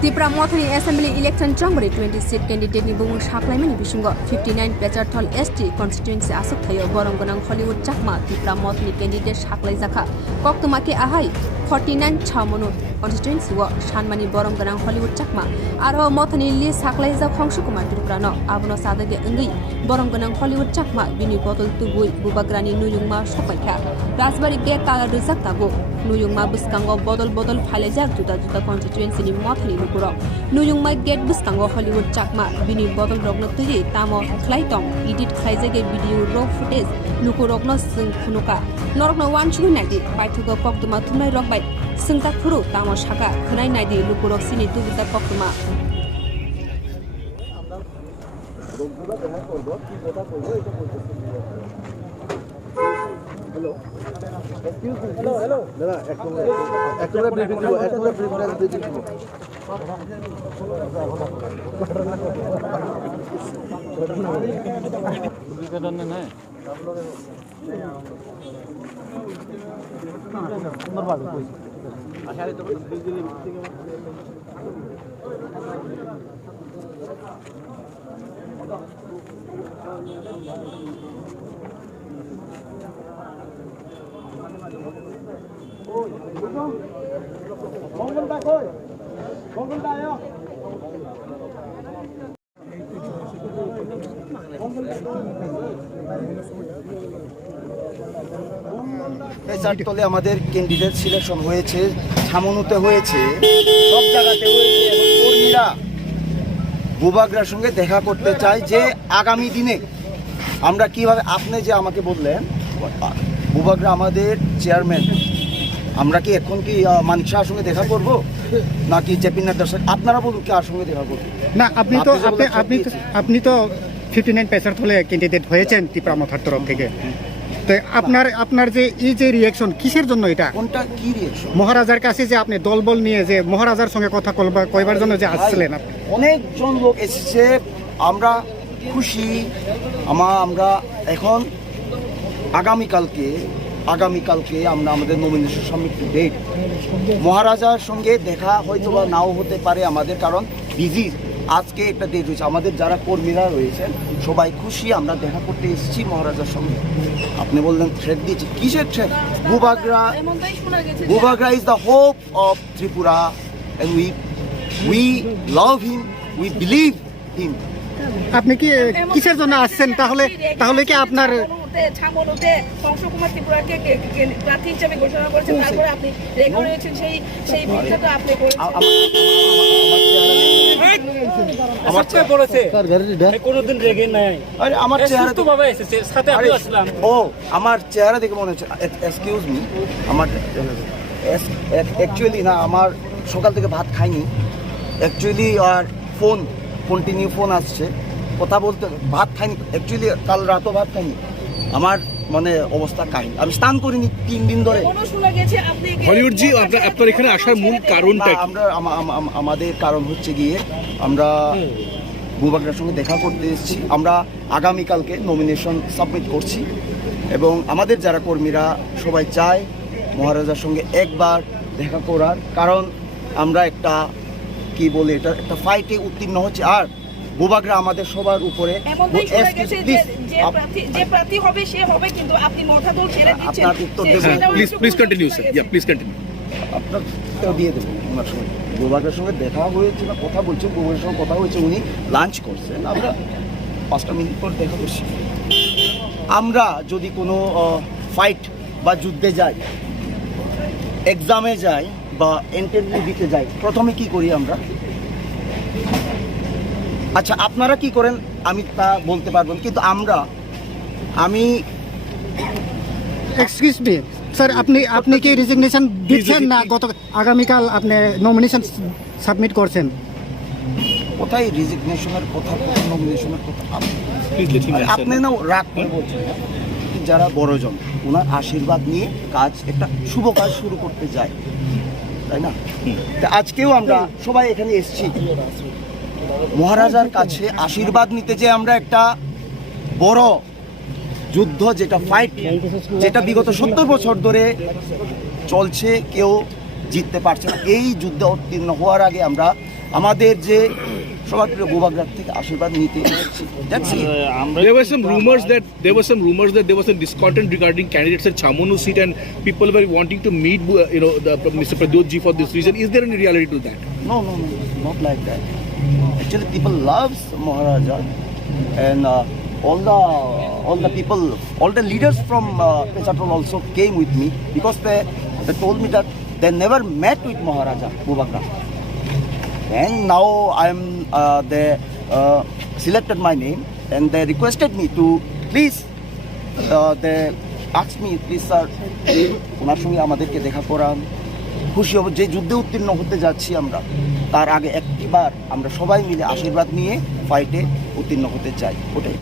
त्रिपुरा मथनि assembly election चंबरी 20 seat candidate नि बुंग साख्लायमानि बिसुंग 59 पेचारथल एसटी कन्स्टिट्युएन्सी आसुक थायो बरं गोनां हलिउड चाकमा त्रिपुरा मथनि कैंडिडेट साख्लायजाखा कक्तुमा के आहाय 49 छामनु कन्स्टिट्युएन्सी व सानमानि बरं गोनां हलिउड चाकमा आरो मथनि लि साख्लायजा खंसुकुमा त्रिपुरा न आबनो सादगे अंगै बरं गोनां हलिउड चाकमा बिनि बदल तुबुई बुबाग्रानि नुयुंमा सपायखा राजबारी के काला रिजाक ताबो नुयुंमा Bwskang बदल फाइलायजाक जुदा जुदा कन्स्टिट्युएन्सी नि मथनि Nukurok Nuyungma get Bwskang Hollywood Chakma Bini Badol Rogno Tuye Tamo Khlaitong Edit Khlaijage video raw footage Nukurok no Sung Phunukha Norokno Wan Chu Naidi Baithugo Khaduma Thumnai Rok Bai Sungta Khuru Tamo Shaka Khunai Naidi Nukurok Sini Tubui Khaduma Hello. Hello. Dada, actually briefing dibo. Actually briefing dibo. তলে আমাদের candidate selection হয়েছে, ছামনুতে হয়েছে, সব জায়গাতে হয়েছে। কর্মীরা বুবাগ্রার সঙ্গে দেখা করতে চায় যে আগামী দিনে আমরা কিভাবে, আপনি যে আমাকে বললেন বুবাগ্রা আমাদের চেয়ারম্যান, আমরা কি এখন কি মানিক শাহর সঙ্গে দেখা করব নাকি জেপি নাড্ডার সাথে? আপনারা বলুন কার সঙ্গে দেখা করব? না, আপনি তো 59 পেসার হলে ক্যান্ডিডেট হয়েছেন ত্রিপুরা মথার তরফ থেকে। তো আপনার যে এই যে রিঅ্যাকশন কিসের জন্য? এটা কোনটা কি রিঅ্যাকশন? মহারাজার কাছে যে আপনি দলবল নিয়ে যে মহারাজার সঙ্গে কথা কইবার জন্য যে আসছিলেন আপনি। অনেকজন লোক এসেছে, আমরা খুশি। আমরা এখন আগামীকালকে আমরা আমাদের নমিনেশন সাবমিট ডেট, মহারাজার সঙ্গে দেখা হয়তো বা নাও হতে পারে আমাদের, কারণ বিজি। আজকে একটা ডেট হয়েছে, আমাদের যারা কর্মীরা রয়েছেন সবাই খুশি, আমরা দেখা করতে এসেছি মহারাজার সঙ্গে। আপনি বললেন থ্রেট দিয়েছি, কিসের threat? Bubagra is the hope of Tripura and we love him, we believe him. আপনি কি কিসের জন্য আসছেন? তাহলে কি আপনার ছামনুতে কংসকুমার ত্রিপুরাকে প্রার্থী হিসেবে ঘোষণা করেছেন, তারপরে আপনি রেগে রয়েছেন, সেই ভূমিকাটা আপনি করেছেন। আমার চেহারা বলেছে কোনোদিন রেগে নাই। আরে আমার চেহারা তো বাবা এসেছে সাথে আমি আসলাম। ও আমার চেহারা দেখে মনে হচ্ছে, এক্সকিউজ মি, আমার অ্যাকচুয়ালি না, আমার সকাল থেকে ভাত খাইনি অ্যাকচুয়ালি, আর কন্টিনিউ ফোন আসছে, কথা বলতে ভাত খাইনি অ্যাকচুয়ালি, কাল রাতও ভাত খাইনি। আমার মানে অবস্থা কাহিনী, আমি স্নান করিনি 3 দিন ধরে। হলিউড জি, আপনার এখানে আসার মূল কারণটা? আমাদের কারণ হচ্ছে গিয়ে আমরা বুবাগ্রার সঙ্গে দেখা করতে এসেছি। আমরা আগামীকালকে নমিনেশন সাবমিট করছি এবং আমাদের যারা কর্মীরা সবাই চায় মহারাজার সঙ্গে একবার দেখা করার, কারণ আমরা একটা কি বলে এটা একটা ফাইটে উত্তীর্ণ হচ্ছে। আর বুবাগ্রা আমাদের সবার উপরে দিয়ে দেবো। ওনার সঙ্গে বুবাগ্রার সঙ্গে দেখা হয়েছে বা কথা বলছে, বুবাগ্রার সঙ্গে কথা হয়েছে, উনি লাঞ্চ করছেন, আমরা 5টা মিনিট পর দেখা করছি। আমরা যদি কোনো ফাইট বা যুদ্ধে যাই, এক্সামে যাই বা ইন্টারভিউ দিতে যাই, প্রথমে কি করি আমরা? আচ্ছা আপনারা কি করেন আমি তা বলতে পারবো, কিন্তু আমি এক্সকিউজ মি স্যার, আপনি কি রেজিগনেশন দিচ্ছেন না? আগামীকাল আপনি নমিনেশন সাবমিট করছেন। কোথায় রেজিগনেশনের কথা, নমিনেশনের কথা? আপনি না রাগ করে বলছেন। যারা বড়জন ওনার আশীর্বাদ নিয়ে একটা শুভ কাজ শুরু করতে যায়, তাই না? আজকেও আমরা সবাই এখানে এসেছি মহারাজার কাছে আশীর্বাদ নিতে, যে আমরা একটা বড় যুদ্ধ, যেটা ফাইট, যেটা বিগত 70 বছর ধরে চলছে, কেউ জিততে পারছে না, এই যুদ্ধে উত্তীর্ণ হওয়ার আগে আমরা আমাদের যে সবার প্রিয় গোবাগ্রাম থেকে আশীর্বাদ নিতে এসেছি। That's it. There were some rumors that there was some discontent regarding candidates at Chamonu seat, and people were wanting to meet, Mr. Pradotji for this reason. Is there any reality to that? No, not like that. Actually, people loves Maharaja, and all the people, all the leaders from Pesatol also came with me because they told me that they never met with Maharaja Bwskang. And now they selected my name and they requested me to please. They asked me, please sir, ওনার সঙ্গে আমাদেরকে দেখা করান, খুশি হব যে যুদ্ধে উত্তীর্ণ হতে যাচ্ছি আমরা, তার আগে একটিবার আমরা সবাই মিলে আশীর্বাদ নিয়ে ফাইটে উত্তীর্ণ হতে চাই, ওটাই।